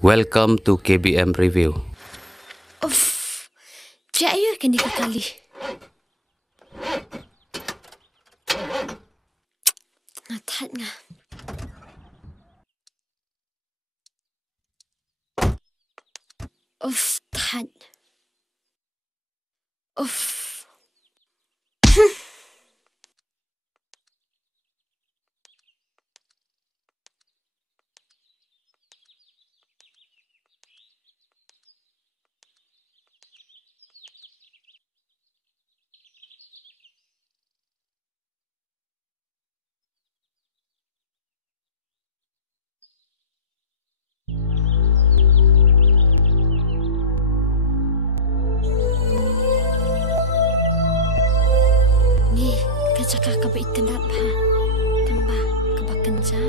Welcome to KBM Review. Cik ayu kan dia kali. Ngatat nga. Tat. Ni, kacaka kabait tendat ba? Tamba, kabakan siya.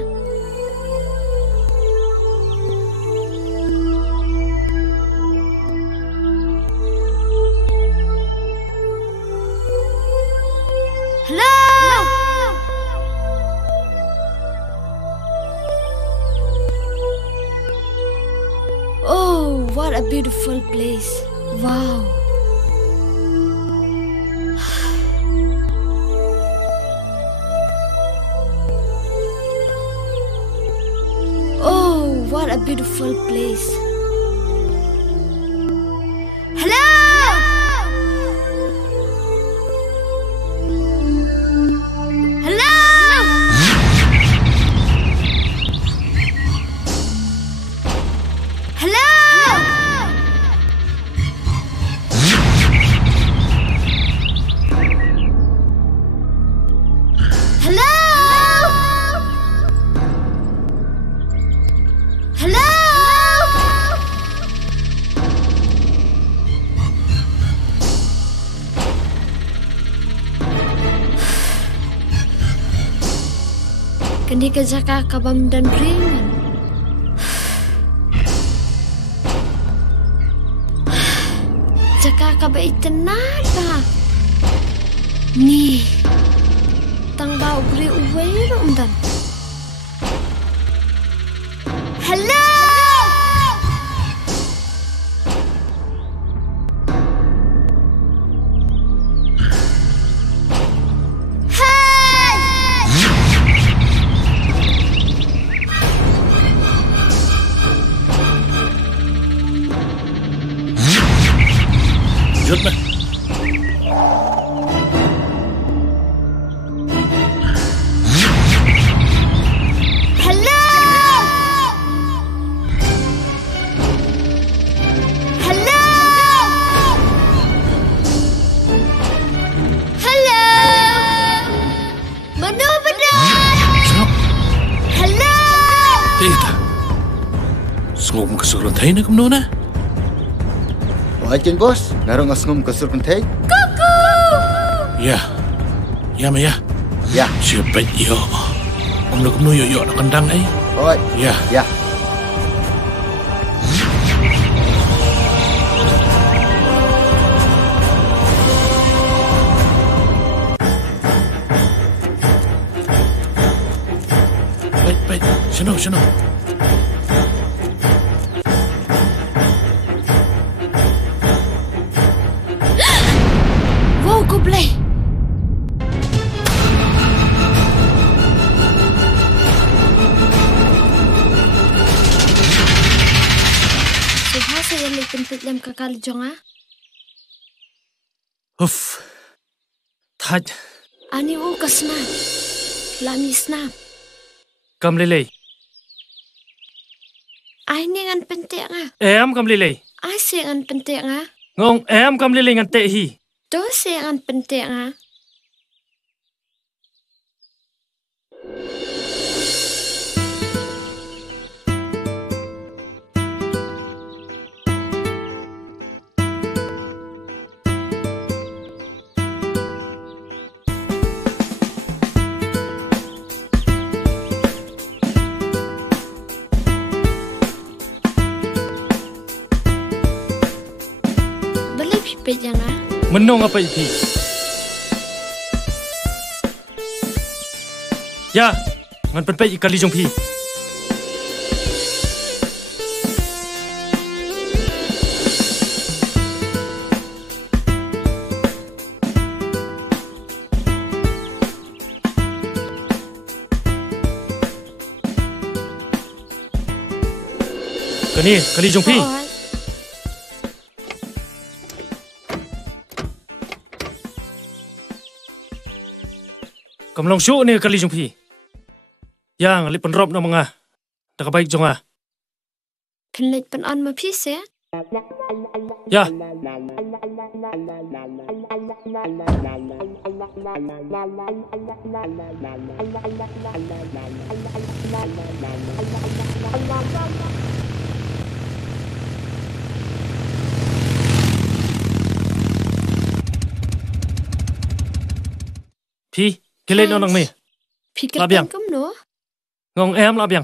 Hello! Oh, what a beautiful place. Wow. Oh, what a beautiful place. Hello! Hello! Hello! Hello! Hello! Kendi ke jaka kabam dan ringan. Jaka kabai tenan ba? Ni. Tang bau beri uwe dan. Hello! Jut na. Hello! Hello! Hello! Mano. Sangap. Hello! Tita. Sangap mo kasuron tayo na kumno na. Wajan bos, narong asngum kasur pentai. Ya. Ya maya. Ya, Siapa yo? Kumno yo na kandang ay. oi. Ya. Ya. Baik. Sino. Wow, go play. Saya yang pentit dalam kakal jonga. Thaj, Ani u kasna. Lami snap. kam lelei. Ai ni ngan pentit nga. Em kam lelei. Ai se ngan pentit nga. Ngong em kam lelei ngan te hi. Tu se ngan pentit nga. Pipit yang ah. Menong apa itu? Ya, ngan pen pe ikali jong pi. Kani kali jong phi. Kamlong syu ni kali jong phi. Yang li pen rob na mga. Dak baik jong ah. Kenlit pen on ma phi se. Ya. Phi, cái lên nó nằng mì. Phi Làm cái yang. cấm nữa. Ngon em làm yang.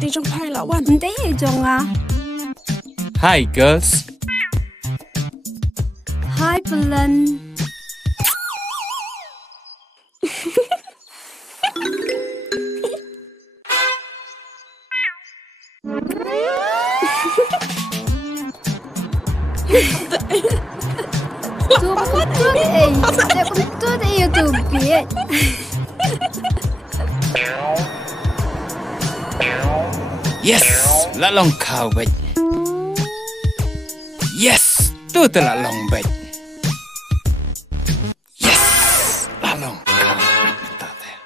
Đi trong phai là quan. Tí gì chồng à? Hi, girls. Hi, Phlim. Tôi đi từ kia. Yes, la long kau bet. Yes, tu telah long bet. Yes, la long kau bet.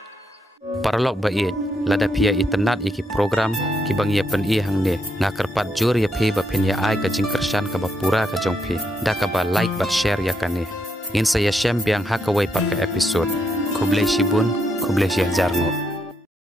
Paralog ba Ieid, lada pia internet iki program ki bang ia pen i hang ne ngakar pat jur ya phi ba pen ya ai ka jingkershan ka ba pura ka jong phi da ka ba like bat share ya kane in saya shem biang hakawai par ka episode kublai shibun kublai shih jarngo.